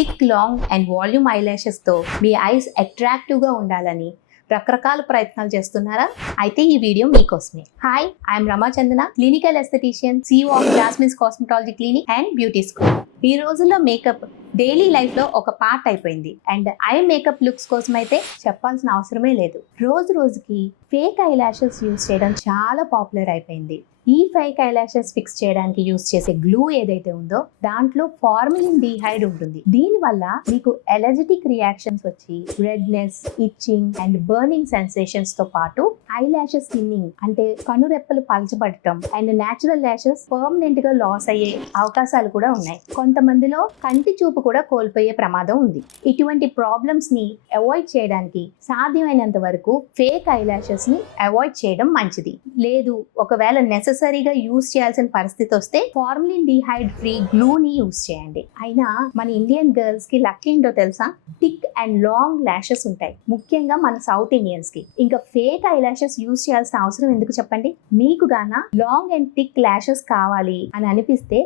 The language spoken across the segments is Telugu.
థిక్ లాంగ్ అండ్ వాల్యూమ్ ఐలాషెస్తో మీ ఐస్ అట్రాక్టివ్గా ఉండాలని రకరకాల ప్రయత్నాలు చేస్తున్నారా? అయితే ఈ వీడియో మీకోసమే. Hi, I am Ramachandana, clinical aesthetician, CEO of Jasmine's cosmetology clinic and beauty school. ఈ రోజుల్లో మేకప్ డైలీ లైఫ్లో ఒక పార్ట్ అయిపోయింది. అండ్ ఐ మేకప్ లుక్స్ కోసం అయితే చెప్పాల్సిన అవసరమే లేదు. రోజు రోజుకి ఫేక్ ఐలాషెస్ యూజ్ చేయడం చాలా పాపులర్ అయిపోయింది. ఈ ఫేక్ ఐలాషెస్ ఫిక్స్ చేయడానికి యూజ్ చేసే గ్లూ ఏదైతే ఉందో దాంట్లో ఫార్మలిన్ డిహైడ్ ఉంటుంది. దీనివల్ల మీకు ఎలర్జెటిక్ రియాక్షన్స్ వచ్చి redness, itching and burning sensations తో పాటు ఐలాషెస్ థిన్నింగ్ అంటే కనురెప్పలు పలచబడటం అండ్ నేచురల్ లాషెస్ పర్మనెంట్ గా లాస్ అయ్యే అవకాశాలు కూడా ఉన్నాయి. కొంతమందిలో కంటి చూపు కూడా కోల్పోయే ప్రమాదం ఉంది. ఇటువంటి ప్రాబ్లమ్స్ ని అవాయిడ్ చేయడానికి సాధ్యమైనంత వరకు ఫేక్ ఐలాషెస్ ని అవాయిడ్ చేయడం మంచిది. లేదు ఒకవేళ నెససరీగా యూజ్ చేయాల్సిన పరిస్థితి వస్తే ఫార్మలిన్ డిహైడ్ ఫ్రీ గ్లూ ని యూజ్ చేయండి. అయినా మన ఇండియన్ గర్ల్స్ కి లక్ ఏంటో తెలుసా? థిక్ అండ్ లాంగ్ లాషెస్ ఉంటాయి, ముఖ్యంగా మన సౌత్ ఇండియన్స్ కి. ఇంకా ఫేక్ ఐలాషెస్ యూజ్ చేయాల్సిన అవసరం ఎందుకు చెప్పండి? మీకు గాన లాంగ్ అండ్ థిక్ లాషెస్ కావాలి అని అనిపిస్తే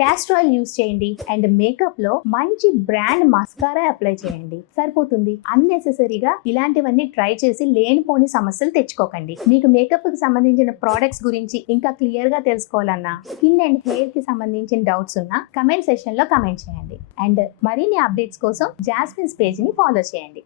క్యాస్టర్ ఆయిల్ యూజ్ చేయండి అండ్ మేకప్ లో మంచి బ్రాండ్ మస్కారా అప్లై చేయండి, సరిపోతుంది. అన్నెసెసరీగా ఇలాంటివన్నీ ట్రై చేసి లేనిపోని సమస్యలు తెచ్చుకోకండి. మీకు మేకప్ కి సంబంధించిన ప్రోడక్ట్స్ గురించి ఇంకా క్లియర్ గా తెలుసుకోవాలన్నా, స్కిన్ అండ్ హెయిర్ కి సంబంధించిన డౌట్స్ ఉన్నా కమెంట్ సెక్షన్ లో కమెంట్ చేయండి. అండ్ మరిన్ని అప్డేట్స్ కోసం జాస్మిన్స్ పేజ్ ని ఫాలో చేయండి.